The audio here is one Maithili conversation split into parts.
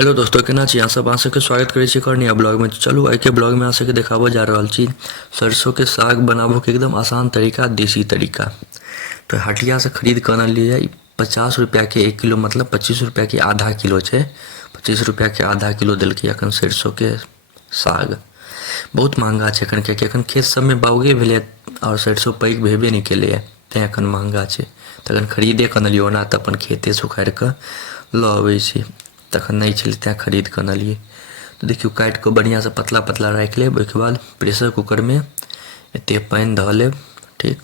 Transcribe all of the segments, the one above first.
हेलो दोस्तों, केना छी अहाँ सब? अहाँ सबके स्वागत करै छी एक और नया ब्लॉग में। चलू आइ के ब्लॉग में अहाँ सबके देखाबो जा रहल छी सरसों के साग बनाबो के एकदम आसान तरीका, देसी तरीका। तो हटिया से खरीद के अनलिए 50 रुपया के 1 किलो, मतलब 25 रुपया के आधा किलो है। 25 रुपया के आधा किलो दिल्की अखन सरसों के साग। बहुत महंगा है अखन, कियाकि अखन खेत सब में बाउगे भेलै और सरसों पैघ भेबे नहीं केलै, तें अखन महंगा है। तखन खरीदे के अनलिए, ओना तऽ अपन खेते से उखाड़ि कऽ लऽ अबै छी, तखन नहीं छलै तें खरीद के अनलिए। तो देखियो काट के बढ़िया से पतला पतला राख लेब। ओहिके बाद प्रेशर कुकर में एते पानि धऽ लेब। ठीक,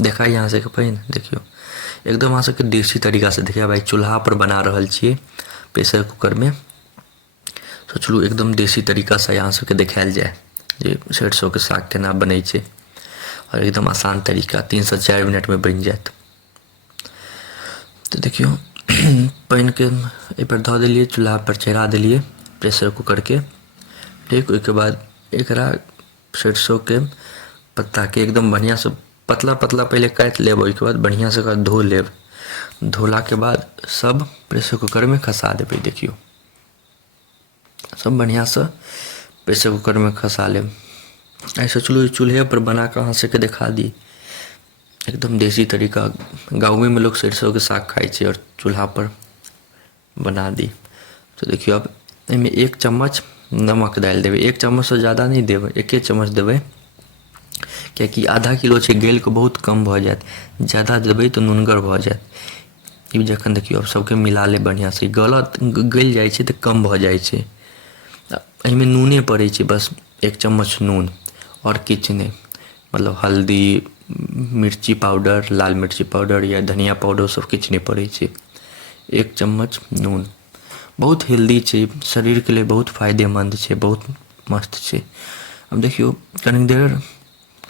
देखाई अहाँ सबके पानि, देखियो एकदम अहाँ सबके देसी तरीका से देखिए। भाई चूल्हा पर बना रहल छियै प्रेशर कुकर में। सोचलू एकदम देसी तरीका से अहाँ सबके देखायल जाए जे सरसों के साग केना बनै छै, और एकदम आसान तरीका, 3 से 4 मिनट में बन जायत। तो देखियो पानि के एहि पर धऽ देलिए, चूल्हा पर चढ़ा देलिए प्रेशर कुकर के। ठीक, ओहिके बाद एकरा सरसों के पत्ता के एकदम बढ़िया से पतला पतला पहले काटि लेब। ओहिके बाद बढ़िया से धो लेब। धोला के बाद सब प्रेशर कुकर में खसा देबै। देखियो सब बढ़िया से प्रेशर कुकर में खसा लेब। आई सोचलू चूल्हे पर बना के अहाँ सबके देखा दी, एकदम देसी तरीका। गाँव में लोग सरसों के साग खाई छे और चूल्हा पर बना दी। तो देखियो अब इनमें 1 चम्मच नमक डाल देवे। 1 चम्मच से ज़्यादा नहीं देवे, 1 चम्मच देवे, कियाकि आधा किलो छे, गल के बहुत कम भ जात। ज़्यादा देवे तो नुनगर भ जात। ई जखन देखियो अब सबके मिला ले बढ़िया से, गल जाए छे तो कम भ जाए छे। इनमें नूने पड़े छे, बस 1 चम्मच नून और किछ नहीं। मतलब हल्दी, मिर्ची पाउडर, लाल मिर्ची पाउडर या धनिया पाउडर सब किछ नहीं पड़े छे। 1 चम्मच नून। बहुत हेल्दी छे, शरीर के लिए बहुत फायदेमंद छे, बहुत मस्त छे। अब देखियो कनी देर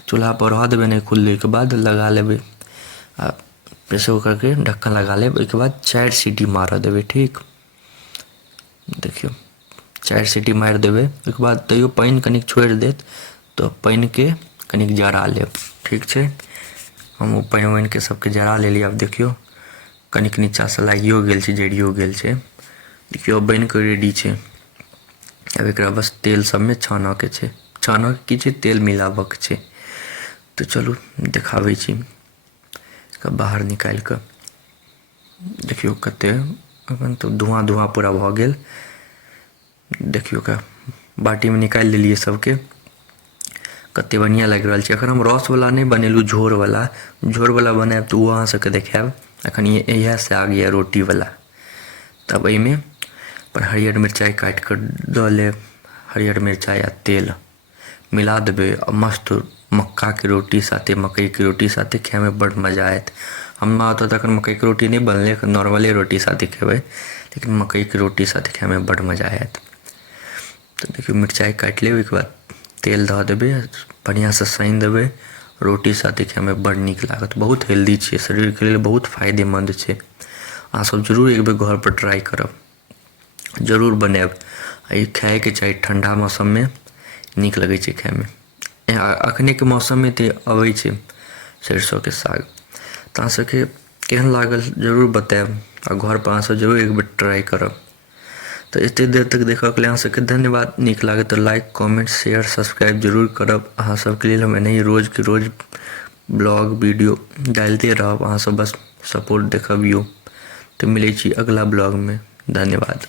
चूल्हा पर रह देवे, नहीं खुलने के बाद लगा लेवे प्रेशर कुकर के ढक्कन लगा लेब। उसके बाद 4 सीटी मार देवे। ठीक, देखियो 4 सीटी मार देवे। उसके बाद तैयो पानी कनिक छोड़ देत, तो पानी के कनिक जरा लेब। ठीक छे, हम पानी वाइन के सबके जरा लेली। अब देखियो कनिक नीचा से लागियो गेल छे, जरियो गेल छे। देखियो बन के रेडी छे। अब एकरा बस तेल सब में छाना के छे। छाना के की छे, तेल मिलाबऽ के छे। तो चलू देखाबै छी बाहर निकाल के। देखियो कते अखन तो धुआं धुआं पूरा भ गेल। देखियो का बाटी में निकाल लेलिए सबके। कते बढ़िया लग रहल छे। अखन हम रस वाला नहीं बनेलू, झोर वाला। झोर वाला बनाएब तो वो अहाँ सबके देखाएब। अखन यह से आ गया रोटी वाला। तब एहिमे पर हरियर मिरचाई काट कर दऽ लेब। हरियर मिरचाई आ तेल मिला देबै और मस्त मक्का के रोटी साथे, मकई के रोटी साथे खाए में बड़ मजा आयत। हमरा ओतऽ तक मकई के रोटी नहीं बनले, नॉर्मले रोटी साथे खेबै, लेकिन मकई के रोटी साथे खाए में बड़ मजा आयत। तो देखियो मिरचाई काट लेब, ओहिके बाद तेल धऽ देबै, बढ़िया से सानि देबै। रोटी साथे खाए में बड़ नीक लागत। बहुत हेल्दी छे, शरीर के लिए बहुत फायदेमंद छे। अहाँ सब जरूर एक बेर घर पर ट्राई करब, जरूर बनाएब। ई खाए के चाही ठंडा मौसम में, नीक लगे छे खाए में। अखने के मौसम में तो अबै छे सरसों के साग। तो अहाँ सबके केहन लागल जरूर बताएब, और घर पर अहाँ सब जरूर एक बेर ट्राई करब। तो एते देर तक देखऽ के लिए अहाँ सबके धन्यवाद। नीक लागे तो लाइक, कमेंट, शेयर, सब्सक्राइब जरूर करब। अहाँ सबके लिए हम एनाही रोज के रोज ब्लॉग वीडियो डालते रहब। अहाँ सब बस सपोर्ट देखबियो। तो मिले छी अगला ब्लॉग में। धन्यवाद।